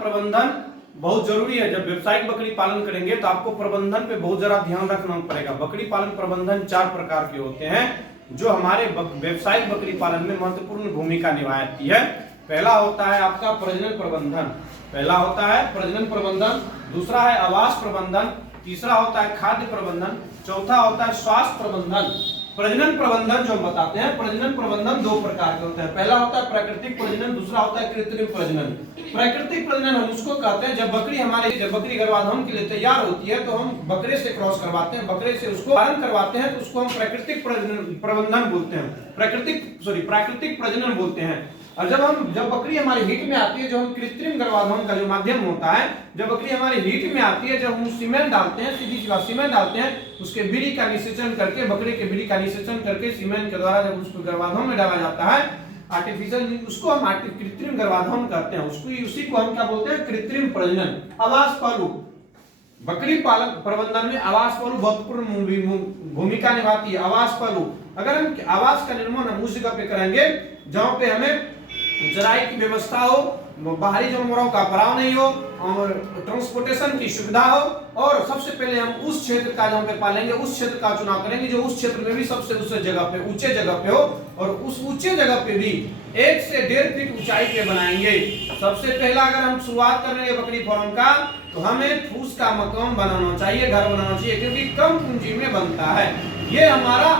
प्रबंधन बहुत जरूरी है। जब व्यावसायिक बकरी पालन करेंगे तो आपको प्रबंधन पे बहुत जरा ध्यान रखना पड़ेगा। बकरी पालन प्रबंधन 4 प्रकार के होते हैं जो हमारे व्यावसायिक बकरी पालन में महत्वपूर्ण भूमिका निभाती है। पहला होता है आपका प्रजनन प्रबंधन, दूसरा है आवास प्रबंधन, तीसरा होता है खाद्य प्रबंधन, चौथा होता है स्वास्थ्य प्रबंधन। प्रजनन प्रबंधन जो हम बताते हैं, प्रजनन प्रबंधन 2 प्रकार के होते हैं। पहला होता है प्राकृतिक प्रजनन, दूसरा होता है कृत्रिम प्रजनन। प्राकृतिक प्रजनन हम उसको कहते हैं जब बकरी गर्भाधान के लिए तैयार होती है तो हम बकरे से क्रॉस करवाते हैं, बकरे से उसको पालन करवाते हैं, तो उसको हम प्राकृतिक प्रबंधन बोलते हैं, प्राकृतिक प्रजनन बोलते हैं। और जब बकरी हमारी हीट में आती है, जो हम कृत्रिम गर्भाधान का जो माध्यम होता है, जब बकरी हमारी हीट में आती है, जब हम सीमेंट डालते हैं, सीधी सी बात सीमेंट डालते हैं, उसके बीड़ी का निषेचन करके, बकरे के बीड़ी का निषेचन करके सीमेंट के द्वारा जब उसको गर्भाधान में डाला जाता है आर्टिफिशियल, उसको हम कृत्रिम गर्भाधान कहते हैं। उसी को हम क्या बोलते हैं, कृत्रिम प्रजनन। आवास पहलू, बकरी पालन प्रबंधन में आवास पहलू महत्वपूर्ण भूमिका निभाती है। आवास पहलू, अगर हम आवास का निर्माण हम उस जगह पे करेंगे जहाँ पे हमें चराई की व्यवस्था हो, बाहरी जानवरों का पराव नहीं हो और ट्रांसपोर्टेशन की सुविधा हो, और सबसे पहले हम उस क्षेत्र का जहाँ पे पालेंगे उस क्षेत्र का चुनाव करेंगे जो उस क्षेत्र में भी सबसे ऊंचे जगह पे हो, और उस ऊंचे जगह पे भी 1 से 1.5 फीट ऊंचाई पे बनाएंगे। सबसे पहला अगर हम शुरुआत कर रहे हैं बकरी फार्म का, तो हमें फूस का मकान बनाना चाहिए, घर बनाना चाहिए, क्योंकि कम पूंजी में बनता है। ये हमारा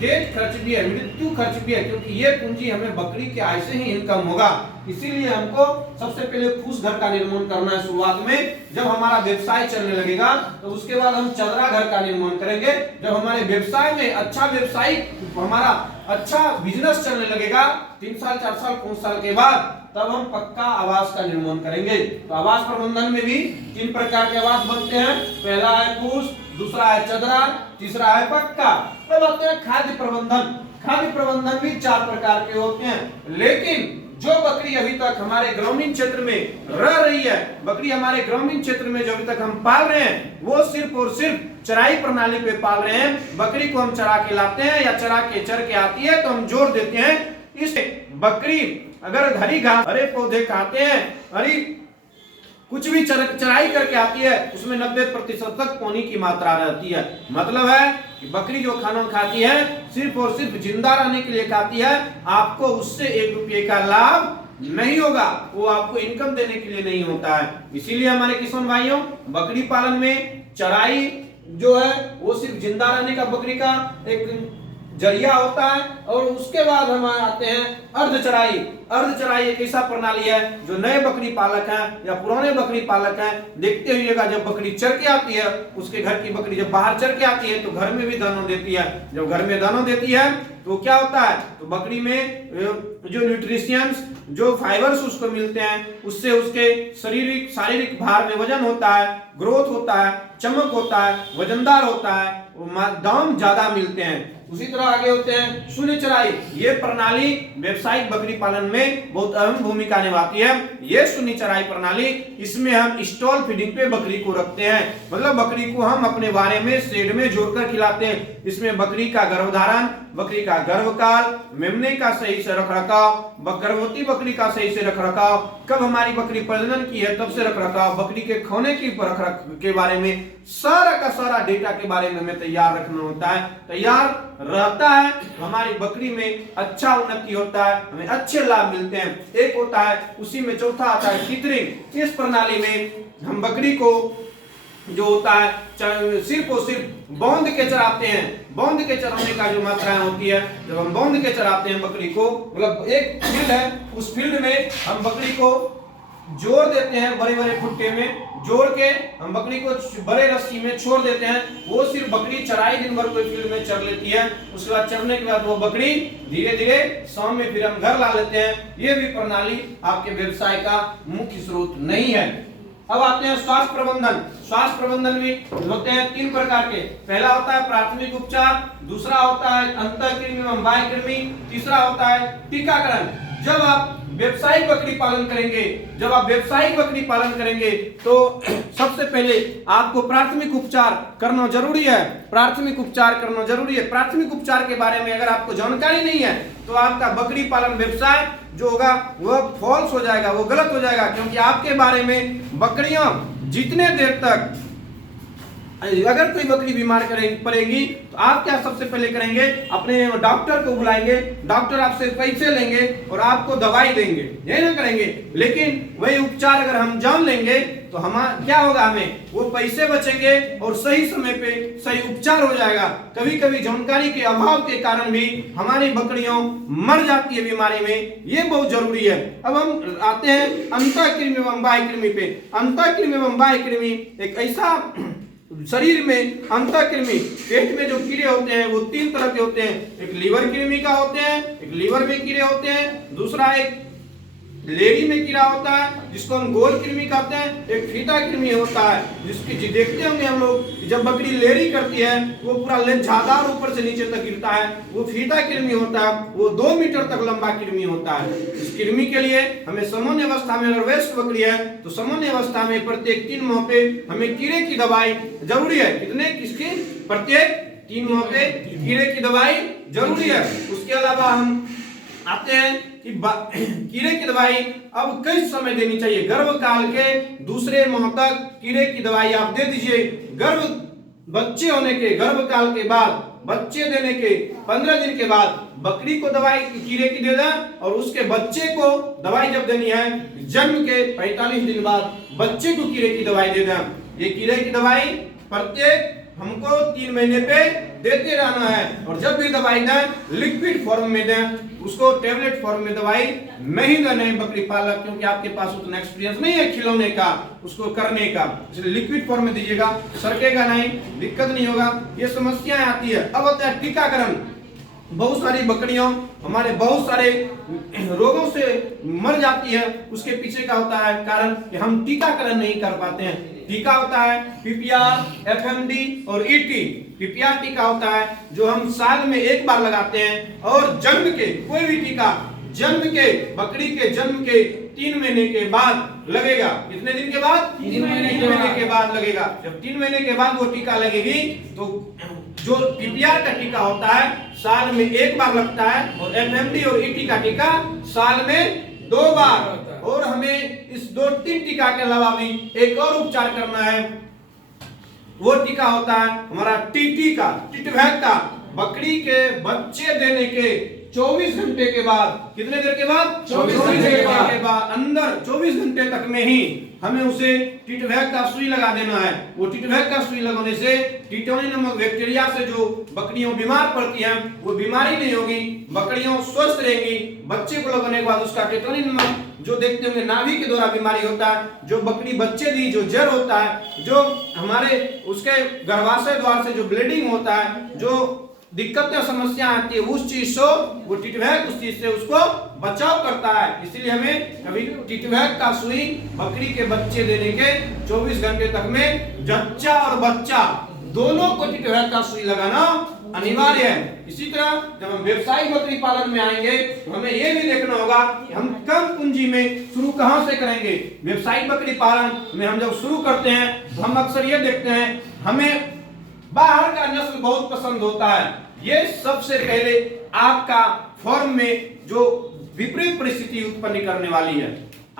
डेथ खर्च भी है, मृत्यु खर्च भी है, क्योंकि ये पूंजी हमें बकरी के आय से ही इनकम होगा। इसीलिए हमको सबसे पहले फूस घर का निर्माण करना है शुरुआत में। जब हमारा व्यवसाय चलने लगेगा तो उसके बाद हम चदरा घर का निर्माण करेंगे। जब हमारे व्यवसाय में हमारा अच्छा बिजनेस चलने लगेगा 3 साल 4 साल 5 साल के बाद, तब हम पक्का आवास का निर्माण करेंगे। तो आवास प्रबंधन में भी 3 प्रकार के आवास बनते हैं। पहला है फूस, दूसरा है चदरा, तीसरा है पक्का। तब आते हैं खाद्य प्रबंधन। खाद्य प्रबंधन भी 4 प्रकार के होते हैं, लेकिन जो बकरी अभी तक हमारे ग्रामीण क्षेत्र में रह रही है, बकरी हमारे ग्रामीण क्षेत्र में जो अभी तक हम पाल रहे हैं, वो सिर्फ और सिर्फ चराई प्रणाली पे पाल रहे हैं। बकरी को हम चरा के लाते हैं या चरा के चर के आती है तो हम जोड़ देते हैं। इस बकरी अगर हरी घास, हरे पौधे खाते हैं, कुछ भी चराई करके आती है, उसमें 90% तक पानी की मात्रा रहती है। मतलब है कि बकरी जो खाना खाती है सिर्फ और सिर्फ जिंदा रहने के लिए खाती है, आपको उससे 1 रुपये का लाभ नहीं होगा, वो आपको इनकम देने के लिए नहीं होता है। इसीलिए हमारे किसान भाइयों, बकरी पालन में चराई जो है वो सिर्फ जिंदा रहने का बकरी का एक जरिया होता है। और उसके बाद हम आते हैं अर्धचराई। अर्धचराई एक ऐसा प्रणाली है जो नए बकरी पालक हैं या पुराने बकरी पालक हैं देखते हुएगा, जब बकरी चर के आती है, उसके घर की बकरी जब बाहर चर के आती है तो घर में भी दाना देती है। जब घर में दाना देती है तो क्या होता है, तो बकरी में जो न्यूट्रिशियंस, जो फाइबर्स उसको मिलते हैं, उससे उसके शारीरिक भार में वजन होता है, ग्रोथ होता है, चमक होता है, वजनदार होता है, दाम ज्यादा मिलते हैं। उसी तरह आगे होते हैं शून्य चराई। ये प्रणाली व्यवसायिक बकरी पालन में बहुत अहम भूमिका निभाती है। ये शून्य चराई प्रणाली, इसमें हम स्टॉल फीडिंग पे बकरी को रखते हैं, मतलब बकरी को हम अपने बारे में शेड में जोड़कर खिलाते हैं। इसमें बकरी का गर्भधारण, बकरी का गर्भकाल, मेमने का सही से रखरखाव, गर्भवती बकरी का सही से रखरखाव, कब हमारी बकरी प्रजनन की है तब से रखरखाव, बकरी के खाने की के बारे में सारा का सारा डेटा के बारे में हमें तैयार रखना होता है। तैयार रहता है हमारी बकरी में अच्छा उन्नति होता है, हमें अच्छे लाभ मिलते हैं। एक होता है, उसी में चौथा आता है फिटरिंग। इस प्रणाली में हम बकरी को जो होता है सिर्फ और सिर्फ बांध के चराते हैं। बांध के चराने का जो मात्रा होती है, जब हम बांध के चराते हैं बकरी को, मतलब एक फील्ड है, उस फील्ड में हम बकरी को जोड़ देते हैं, बड़े बड़े फुट्टे में जोड़ के हम बकरी को बड़े रस्सी में छोड़ देते हैं। वो सिर्फ बकरी चराई दिन भर कोई फील्ड में चर लेती है, उसके बाद चरने के बाद वो बकरी धीरे धीरे शाम में फिर हम घर ला लेते हैं। ये भी प्रणाली आपके व्यवसाय का मुख्य स्रोत नहीं है। अब आते हैं स्वास्थ्य प्रबंधन। स्वास्थ्य प्रबंधन में होते हैं 3 प्रकार के। पहला होता है प्राथमिक उपचार, दूसरा होता है अंतःकृमि एवं बाह्यकृमि, तीसरा होता है टीकाकरण। जब आप व्यवसायिक बकरी पालन करेंगे तो सबसे पहले आपको प्राथमिक उपचार करना जरूरी है। प्राथमिक उपचार के बारे में अगर आपको जानकारी नहीं है तो आपका बकरी पालन व्यवसाय जो होगा वह फॉल्स हो जाएगा, वो गलत हो जाएगा, क्योंकि आपके बारे में बकरियां जितने देर तक, अगर कोई बकरी बीमार पड़ेगी तो आप क्या सबसे पहले करेंगे, अपने डॉक्टर को बुलाएंगे, डॉक्टर आपसे पैसे लेंगे और आपको दवाई देंगे, यही ना करेंगे। लेकिन वही उपचार अगर हम जान लेंगे तो हम क्या होगा, हमें वो पैसे बचेंगे और सही समय पे सही उपचार हो जाएगा। कभी कभी जानकारी के अभाव के कारण भी हमारी बकरियां मर जाती है बीमारी में, ये बहुत जरूरी है। अब हम आते हैं अंतःकृमि एवं बाह्यकृमि पे। अंतःकृमि एवं बाह्यकृमि एक ऐसा शरीर में, अंतःकृमि पेट में जो कीड़े होते हैं वो तीन तरह के होते हैं। एक लीवर कृमि का होते हैं, एक लीवर में कीड़े होते हैं, दूसरा एक लेरी में कीड़ा होता है जिसको हम गोल कृमि कहते हैं, एक फीता कृमि होता है जिसकी देखते होंगे हम लोग, जब बकरी लेरी करती है वो पूरा झादार ऊपर से नीचे तक गिरता है, वो फीता कृमि होता है, वो 2 मीटर तक लंबा कृमि होता है। इस कृमि के लिए हमें सामान्य अवस्था में, अगर वयस्क बकरी है तो सामान्य अवस्था में प्रत्येक 3 माह पे हमें कीड़े की दवाई जरूरी है। कितने, किसकी, प्रत्येक 3 माह पे कीड़े की दवाई जरूरी है। उसके अलावा हम आते हैं कि कीड़े की दवाई अब किस समय देनी चाहिए। गर्भ काल के दूसरे माह तक कीड़े की दवाई आप दे दीजिए। बच्चे होने के गर्भ काल के बाद, बच्चे देने के 15 दिन के बाद बकरी को दवाई कीड़े की दे दें, और उसके बच्चे को दवाई जब देनी है जन्म के 45 दिन बाद बच्चे को कीड़े की दवाई दे दें। ये कीड़े की दवाई प्रत्येक हमको 3 महीने पे देते रहना है, और जब भी दवाई दें लिक्विड फॉर्म में दें, उसको टेबलेट फॉर्म में दवाई नहीं देने बकरी पालक, क्योंकि आपके पास उतना एक्सपीरियंस नहीं है खिलौने का, उसको करने का, इसलिए लिक्विड फॉर्म में दीजिएगा, सरकेगा नहीं, दिक्कत नहीं होगा। ये समस्याएं आती है। अब आता है टीकाकरण। बहुत सारी बकरियां हमारे बहुत सारे रोगों से मर जाती है, उसके पीछे का होता है कारण कि हम टीकाकरण नहीं कर पाते हैं। टीका होता है पीपीआर, एफएमडी और ईटी। पीपीआर टीका होता है जो हम साल में 1 बार लगाते हैं, और जन्म के कोई भी टीका जन्म के, बकरी के जन्म के 3 महीने के बाद लगेगा। कितने दिन के बाद? 3 महीने के बाद लगेगा। जब 3 महीने के बाद वो टीका लगेगी तो जो पीपीआर का टीका होता है साल में 1 बार लगता है, और एफएमडी और ईटी का टीका साल में 2 बार। और हमें इस 2-3 टीका के अलावा भी एक और उपचार करना है, वो टीका होता है हमारा टीटी का, टिटवैक का। बकरी के बच्चे देने के 24 घंटे के बाद, कितने देर के बाद? 24 घंटे के बाद, अंदर 24 घंटे तक में ही हमें उसे टिटवैक का सुई लगा देना है। वो टिटवैक का सुई लगाने से टिटोनी नामक बैक्टीरिया से जो बकरियां बीमार पड़ती हैं वो बीमारी नहीं होगी, बकरियां स्वस्थ रहेंगी। बच्चे को लगाने के बाद उसका टिटोनी नामक जो देखते होंगे नाभि के द्वारा बीमारी होता है, जो बकरी बच्चे दी, जो जर होता है, जो हमारे उसके गर्भाशय द्वार से जो ब्लीडिंग होता है, जो दिक्कतें समस्या आती है, उस चीज से वो टिटवैक उस चीज से उसको बचाव करता है। इसीलिए हमें कभी टिटवैक का सुई बकरी के बच्चे देने के 24 घंटे तक में जच्चा और बच्चा दोनों को टिटवैक का सुई लगाना अनिवार्य है। इसी तरह जब हम व्यवसायिक बकरी पालन में आएंगे तो हमें यह भी देखना होगा कि हम कम पूंजी में शुरू कहां से करेंगे। व्यवसायिक बकरी पालन में हम जब शुरू करते हैं तो हम अक्सर ये देखते हैं हमें बाहर का नस्ल बहुत पसंद होता है। ये सबसे पहले आपका फॉर्म में जो विपरीत परिस्थिति उत्पन्न करने वाली है।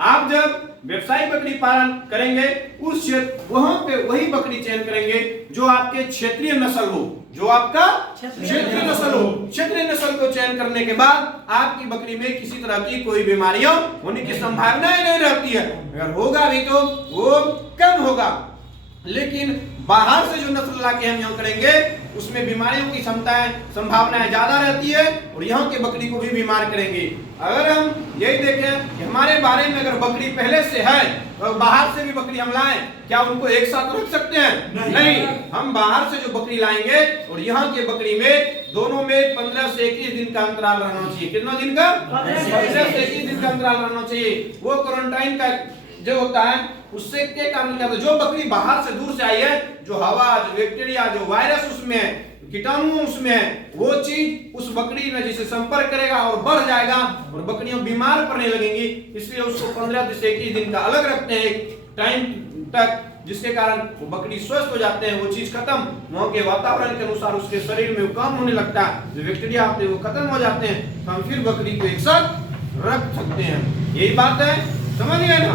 आप जब व्यवसायिक बकरी पालन करेंगे उस क्षेत्र वहां पे वही बकरी चयन करेंगे जो आपके क्षेत्रीय नस्ल हो, जो आपका क्षेत्रीय नस्ल हो। क्षेत्रीय नस्ल को चयन करने के बाद आपकी बकरी में किसी तरह की कोई बीमारियां होने की संभावना नहीं रहती है। अगर होगा भी तो वो कम होगा, लेकिन बाहर से जो नस्ल लाके हम यहाँ करेंगे उसमें बीमारियों की संभावनाएं ज्यादा रहती है और यहाँ के बकरी को भी बीमार करेंगे। अगर हम यही देखें कि हमारे बारे में अगर बकरी पहले से है तो बाहर से भी बकरी हम लाएं, क्या उनको एक साथ रख सकते हैं? नहीं। हम बाहर से जो बकरी लाएंगे और यहाँ के बकरी में दोनों में 15 से 21 दिन का अंतराल रहना चाहिए। कितना दिन का? 15 से 21 दिन का अंतराल रहना चाहिए। वो क्वारंटाइन का जो होता है उससे क्या काम करता है, जो बकरी बाहर से दूर से आई है, जो हवा, जो बैक्टीरिया, जो वायरस उसमें है, कीटाणु उसमें है, वो चीज उस बकरी में जिसे संपर्क करेगा और बढ़ जाएगा और बकरियां बीमार पड़ने लगेंगी। इसलिए उसको 15 से 21 दिन का अलग रखते हैं एक टाइम तक, जिसके कारण वो बकरी स्वस्थ हो जाते हैं। वो चीज खत्म, वहां के वातावरण के अनुसार उसके शरीर में कम होने लगता है, जो बैक्टीरिया होते हैं वो खत्म हो जाते हैं। तो हम फिर बकरी को एक साथ रख सकते हैं। यही बात है, समझ गए ना?